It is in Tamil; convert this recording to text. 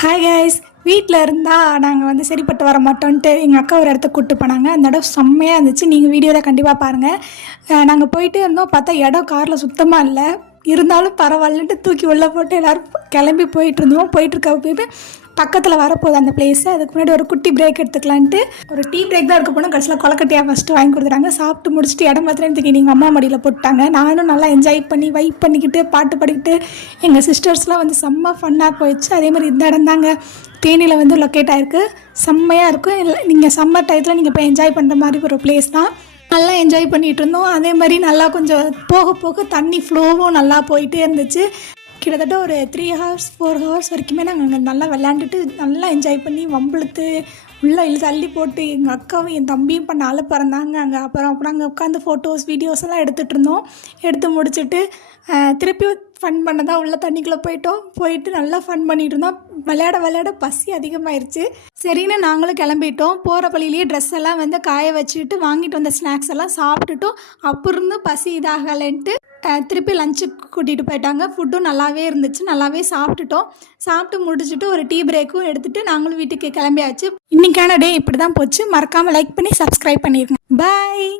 ஹாய் கைஸ், வீட்டில் இருந்தால் நாங்கள் வந்து சரிப்பட்டு வர மாட்டோன்ட்டு எங்கள் அக்கா ஒரு இடத்துக்கு கூப்பிட்டு போனாங்க. அந்த இடம் செம்மையாக இருந்துச்சு. நீங்கள் வீடியோவில் கண்டிப்பாக பாருங்கள். நாங்கள் போயிட்டு இருந்தோம், பார்த்தா இடம் காரில் சுத்தமாக இல்லை. இருந்தாலும் பரவாயில்லன்ட்டு தூக்கி உள்ளே போட்டு எல்லோரும் கிளம்பி போயிட்டுருந்தோம். போயிட்டுருக்க பக்கத்தில் வரப்போகுது அந்த பிளேஸு. அதுக்கு முன்னாடி ஒரு குட்டி பிரேக் எடுத்துக்கலான்ட்டு ஒரு டீ பிரேக் தான் இருக்க போனால் கடைசியில் கொலக்கட்டையாக ஃபஸ்ட்டு வாங்கி கொடுத்துட்டாங்க. சாப்பிட்டு முடிச்சுட்டு இடம் மாத்திரம் தூக்கி நீங்கள் அம்மா மடியில் போட்டாங்க. நானும் நல்லா என்ஜாய் பண்ணி வைப் பண்ணிக்கிட்டு பாட்டு பாடிக்கிட்டு எங்கள் சிஸ்டர்ஸ்லாம் வந்து செம்ம ஃபன்னாக போயிடுச்சு. அதே மாதிரி இந்த இடம் தாங்க தேனியில் வந்து லொக்கேட் ஆகிருக்கு. செம்மையாக இருக்கும். இல்லை, நீங்கள் சம்மர் டயத்தில் நீங்கள் போய் என்ஜாய் பண்ணுற மாதிரி ஒரு பிளேஸ் தான். நல்லா என்ஜாய் பண்ணிகிட்டு இருந்தோம். அதே மாதிரி நல்லா கொஞ்சம் போக போக தண்ணி ஃப்ளோவும் நல்லா போயிட்டே இருந்துச்சு. கிட்டத்தட்ட ஒரு 3 ஹவர்ஸ் 4 ஹவர்ஸ் வரைக்குமே நாங்கள் அங்கே நல்லா விளையாண்டுட்டு நல்லா என்ஜாய் பண்ணி வம்பிழுத்து உள்ளே தள்ளி போட்டு எங்கள் அக்காவும் என் தம்பியும் பண்ண ஆளு பிறந்தாங்க அங்கே. அப்புறம் அங்கே உட்காந்து ஃபோட்டோஸ் வீடியோஸ் எல்லாம் எடுத்துகிட்டு இருந்தோம். எடுத்து முடிச்சுட்டு திருப்பி ஃபன் பண்ண தான் உள்ள தண்ணிக்குள்ளே போயிட்டு நல்லா ஃபன் பண்ணிகிட்டு இருந்தோம். விளையாட பசி அதிகமாகிடுச்சு. சரின்னு நாங்களும் கிளம்பிட்டோம். போகிற வழியிலேயே ட்ரெஸ் எல்லாம் வந்து காய வச்சுட்டு வாங்கிட்டு வந்த ஸ்நாக்ஸ் எல்லாம் சாப்பிட்டுட்டோம். அப்போ இருந்து பசி இதாகலைன்ட்டு திருப்பி லஞ்சுக்கு கூட்டிகிட்டு போயிட்டாங்க. ஃபுட்டும் நல்லாவே இருந்துச்சு. நல்லாவே சாப்பிட்டுட்டோம். சாப்பிட்டு முடிச்சுட்டு ஒரு டீ பிரேக்கும் எடுத்துகிட்டு நாங்களும் வீட்டுக்கு கிளம்பியாச்சு. இன்றைக்கான டே இப்படி தான் போச்சு. மறக்காமல் லைக் பண்ணி சப்ஸ்கிரைப் பண்ணிடுங்க. பாய்.